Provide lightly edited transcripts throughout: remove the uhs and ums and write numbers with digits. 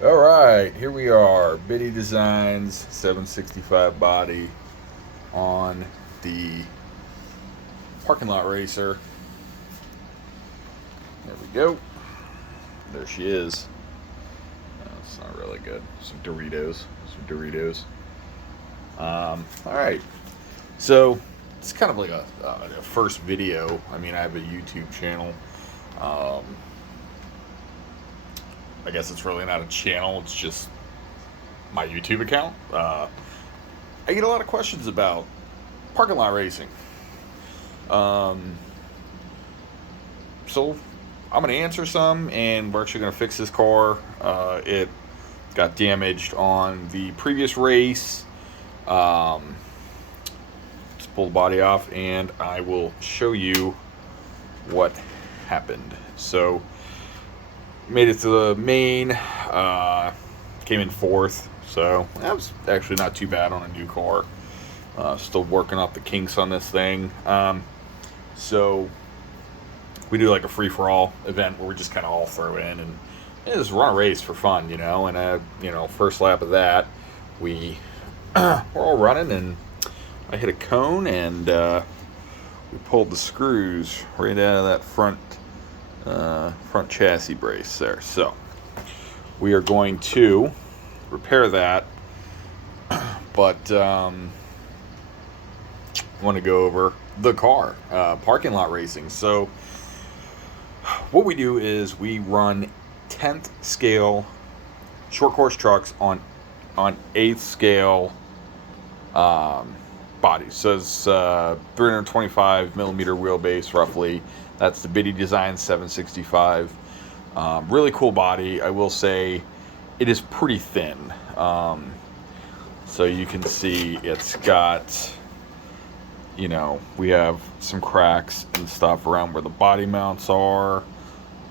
All right, here we are. Biddy Designs 765 body on the parking lot racer. There we go. There she is. It's not really good. Some Doritos. All right. So it's kind of like a first video. I mean, I have a YouTube channel. Um, I guess it's really not a channel. It's just my YouTube account. I get a lot of questions about parking lot racing. Um, so I'm going to answer some, and we're actually going to fix this car. It got damaged on the previous race. Let's pull the body off, and I will show you what happened. So, made it to the main. Came in fourth, so that was actually not too bad on a new car. Still working out the kinks on this thing. So we do like a free-for-all event where we just kind of all throw in and just run a race for fun, And first lap of that, we're all running, and I hit a cone, and we pulled the screws right out of that front chassis brace there. So we are going to repair that, but I want to go over the car, parking lot racing. So what we do is we run 10th scale short course trucks on 8th scale bodies. So it's 325 millimeter wheelbase roughly. That's the Biddy Design 765. Really cool body. I will say it is pretty thin. So you can see it's got, we have some cracks and stuff around where the body mounts are.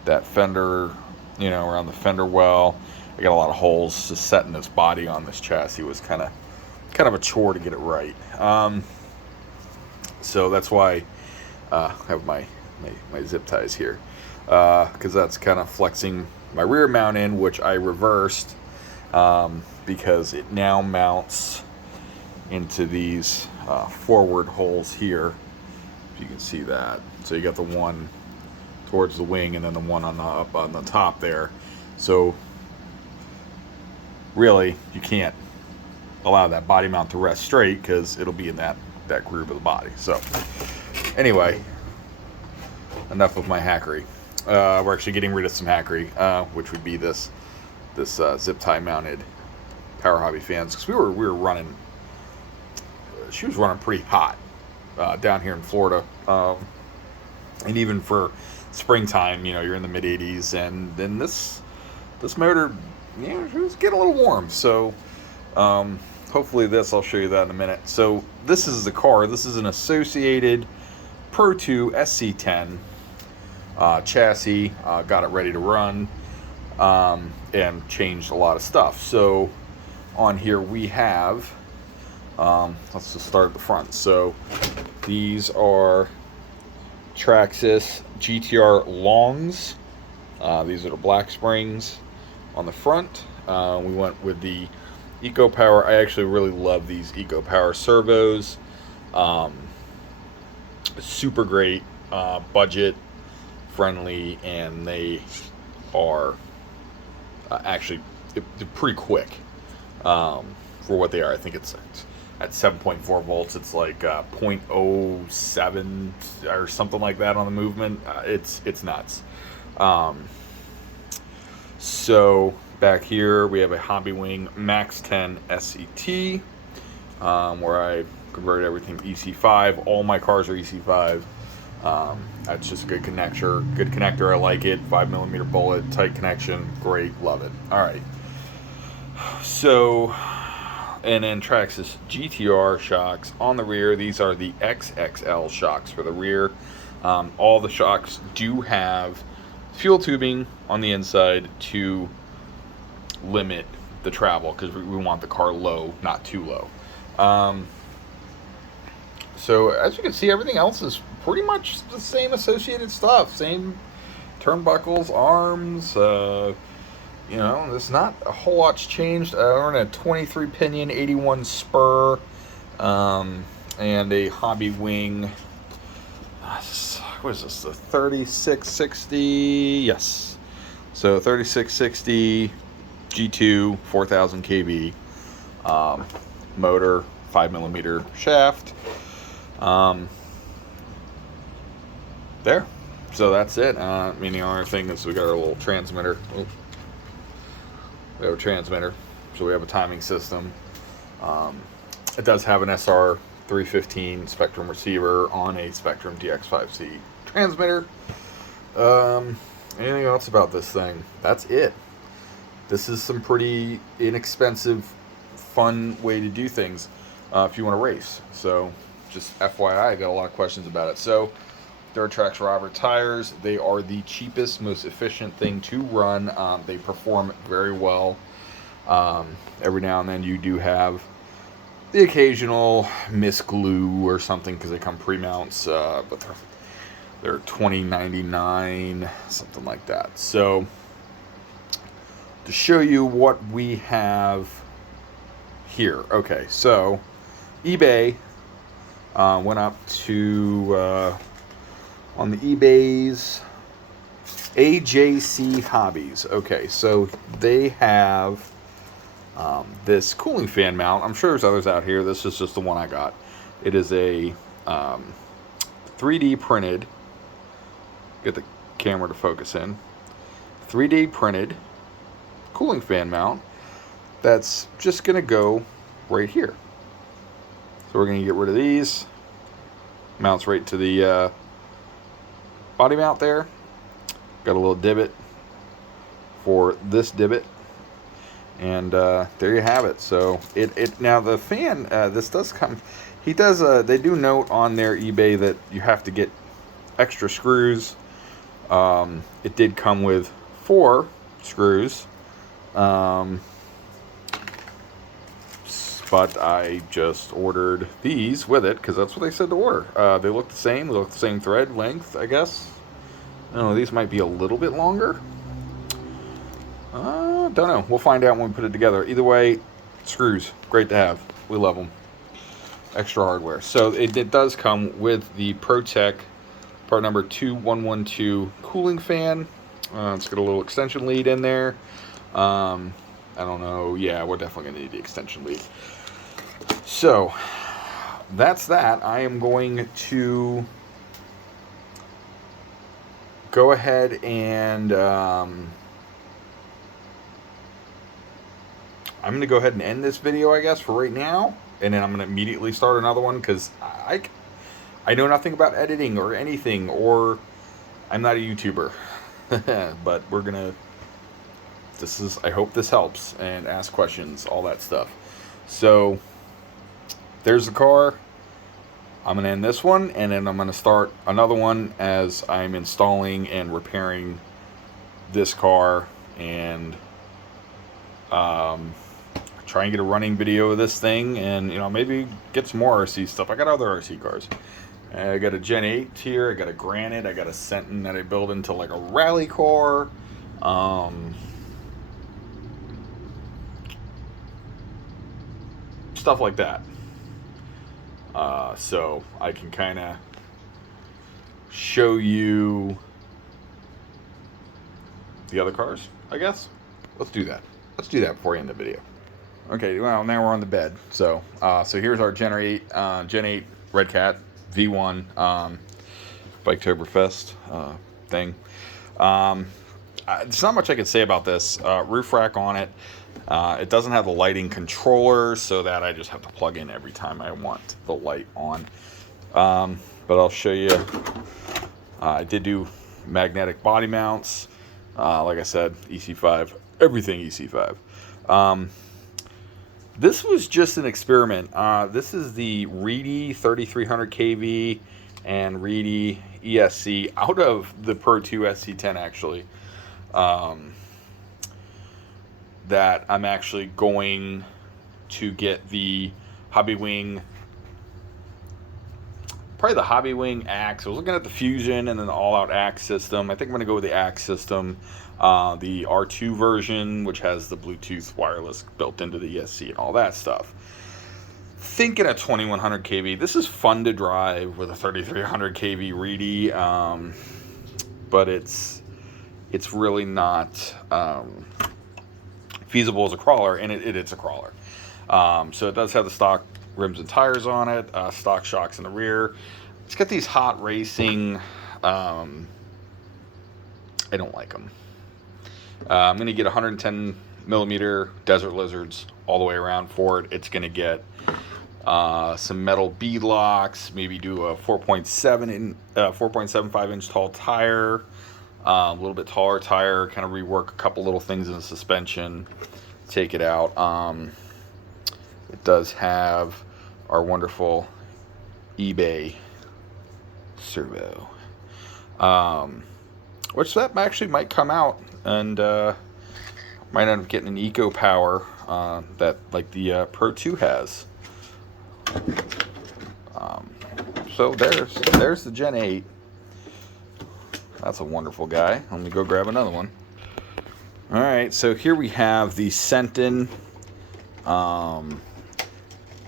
That fender, around the fender well. I got a lot of holes. Just setting this body on this chassis was kind of a chore to get it right. So that's why I have my zip ties here, because that's kind of flexing my rear mount in, which I reversed because it now mounts into these forward holes here. If you can see that. So you got the one towards the wing and then the one up on the top there. So really, you can't allow that body mount to rest straight because it'll be in that groove of the body. So anyway, enough of my hackery. We're actually getting rid of some hackery, which would be this zip tie mounted Power Hobby fans, because we were running. She was running pretty hot down here in Florida, and even for springtime, you're in the mid 80s, and then this motor, she was getting a little warm. So hopefully I'll show you that in a minute. So this is the car. This is an associated Pro2 SC10 chassis. Got it ready to run, and changed a lot of stuff. So on here we have, let's just start at the front. So these are Traxxas Gtr Longs. These are the black springs on the front. We went with the Eco Power. I actually really love these Eco Power servos. Super great, budget friendly, and they are actually they're pretty quick for what they are. I think it's at 7.4 volts. It's like 0.07 or something like that on the movement. It's nuts. So back here we have a Hobby Wing Max 10 SCT, where I converted everything EC5. All my cars are EC5. That's just a good connector. I like it. 5mm bullet, tight connection, great, love it. All right. So, and then Traxxas Gtr Shocks on the rear. These are the XXL shocks for the rear. All the shocks do have fuel tubing on the inside to limit the travel, because we want the car low, not too low. So as you can see, everything else is pretty much the same associated stuff. Same turnbuckles, arms, you know, there's not a whole lot's changed. We're in a 23 pinion, 81 spur, and a hobby wing. What is this? The 3660? Yes. So 3660 G2 4000 kV motor, 5mm shaft. There. So that's it. I mean, the only thing is we got our little transmitter. Oops. We have a transmitter, so we have a timing system. It does have an SR315 Spectrum receiver on a Spectrum DX5C transmitter. Anything else about this thing? That's it. This is some pretty inexpensive, fun way to do things if you want to race. So just FYI, I got a lot of questions about it. So they're Traxxas rubber tires. They are the cheapest, most efficient thing to run. They perform very well. Every now and then you do have the occasional misglue or something because they come pre-mounts, but they're $20.99, something like that. So to show you what we have here. Okay, so eBay went up to on the eBay's AJC Hobbies. Okay, so they have this cooling fan mount. I'm sure there's others out here. This is just the one I got. It is a 3D printed, get the camera to focus in, 3D printed cooling fan mount that's just going to go right here. So we're going to get rid of these. Mounts right to the body mount there. Got a little divot for this divot. And there you have it. So it now the fan, this does come, he does, they do note on their eBay that you have to get extra screws. It did come with 4 screws. But I just ordered these with it because that's what they said to order. They look the same. They look the same thread length, I guess. I don't know. These might be a little bit longer. Don't know. We'll find out when we put it together. Either way, screws. Great to have. We love them. Extra hardware. So it does come with the ProTech part number 2112 cooling fan. It's got a little extension lead in there. I don't know. Yeah, we're definitely going to need the extension lead. So that's that. I am going to go ahead and I'm going to go ahead and end this video, I guess, for right now. And then I'm going to immediately start another one because I know nothing about editing or anything, or I'm not a YouTuber. But we're going to, I hope this helps, and ask questions, all that stuff. So there's the car. I'm going to end this one, and then I'm going to start another one as I'm installing and repairing this car, and try and get a running video of this thing, and maybe get some more RC stuff. I got other RC cars. I got a Gen 8 here. I got a Granite. I got a Sentin that I built into like a rally car. Stuff like that. So I can kind of show you the other cars, I guess. Let's do that. Let's do that before I end the video. Okay, well, now we're on the bed. So here's our Gen 8 Red Cat V1 Biketoberfest thing. There's not much I can say about this. Roof rack on it. It doesn't have the lighting controller, so that I just have to plug in every time I want the light on. But I'll show you. I did do magnetic body mounts. Like I said, EC5, everything EC5. This was just an experiment. This is the Reedy 3300 kV and Reedy ESC out of the Pro2 SC10 actually. That I'm actually going to get the Hobby Wing probably the Hobby Wing Axe. I was looking at the Fusion and then the all-out Axe system. I think I'm going to go with the Axe system. The R2 version, which has the Bluetooth wireless built into the ESC and all that stuff. Thinking a 2100 kV. This is fun to drive with a 3300 kV Reedy, but it's really not feasible as a crawler, and it's a crawler. So it does have the stock rims and tires on it, stock shocks in the rear. It's got these hot racing, I don't like them. I'm going to get 110 millimeter Desert Lizards all the way around for it. It's going to get some metal bead locks, maybe do a 4.75 inch tall tire, a little bit taller tire, kind of rework a couple little things in the suspension, take it out. It does have our wonderful eBay servo, which that actually might come out, and might end up getting an eco power that like the Pro2 has. So there's the Gen 8. That's a wonderful guy. Let me go grab another one. All right, so here we have the Sentin.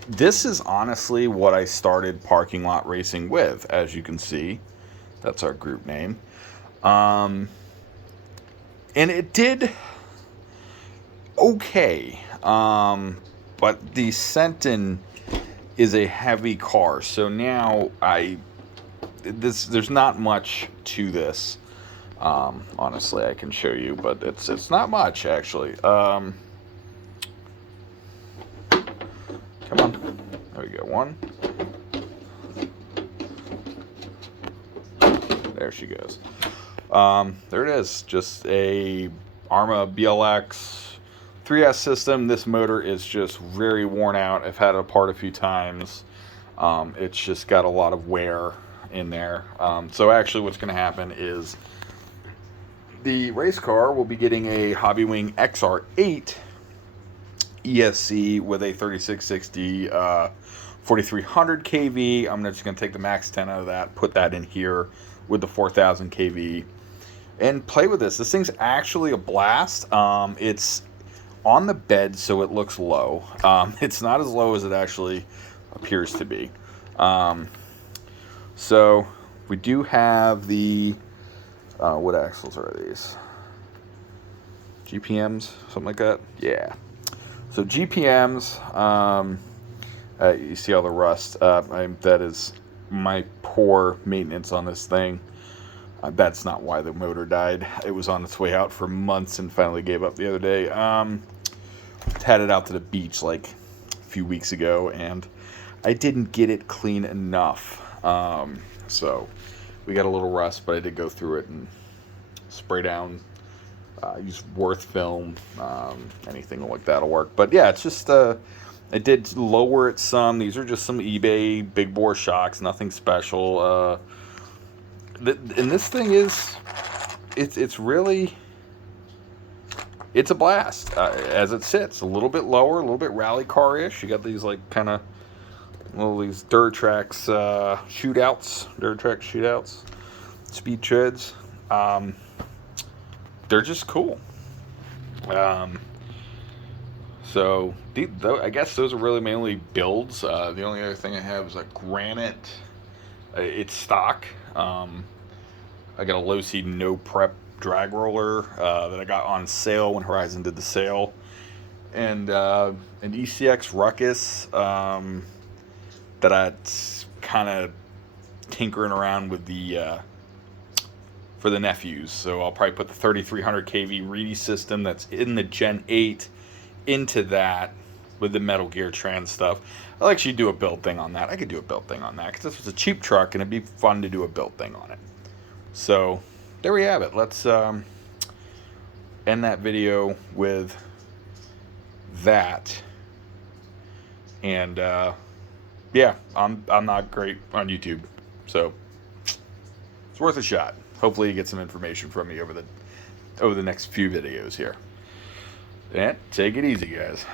This is honestly what I started parking lot racing with, as you can see. That's our group name. And it did okay. But the Sentin is a heavy car, so now there's not much to this. Honestly, I can show you, but it's not much actually. Come on, there we go. One, there she goes. There it is, just a Arma BLX 3S system. This motor is just very worn out. I've had it apart a few times. It's just got a lot of wear in there. So actually what's going to happen is the race car will be getting a Hobby Wing XR8 ESC with a 3660 4300 kV. I'm just going to take the Max 10 out of that, put that in here with the 4000 kV, and play with this. This thing's actually a blast. It's on the bed, so it looks low. It's not as low as it actually appears to be. So we do have the what axles are these? GPMs, something like that. Yeah. So GPMs. You see all the rust. That is my poor maintenance on this thing. That's not why the motor died. It was on its way out for months and finally gave up the other day. Had it out to the beach like a few weeks ago, and I didn't get it clean enough. So we got a little rust, but I did go through it and spray down, use Worth film, anything like that'll work. But yeah, it's just I did lower it some. These are just some eBay big bore shocks, nothing special. And this thing is, it's really, it's a blast as it sits. A little bit lower, a little bit rally car-ish. You got these like kind of, well, these Traxxas shootouts, speed treads. They're just cool. So I guess those are really my only builds. The only other thing I have is a Granite. It's stock. I got a low seed no prep drag roller that I got on sale when Horizon did the sale, and an ECX Ruckus that I kind of tinkering around with the for the nephews. So I'll probably put the 3300 kV Reedy system that's in the Gen 8 into that with the Metal Gear Trans stuff. I'll actually do a build thing on that. I could do a build thing on that because this was a cheap truck and it'd be fun to do a build thing on it. So there we have it. Let's end that video with that. And yeah, I'm not great on YouTube, so it's worth a shot. Hopefully you get some information from me over the next few videos here. And take it easy, guys.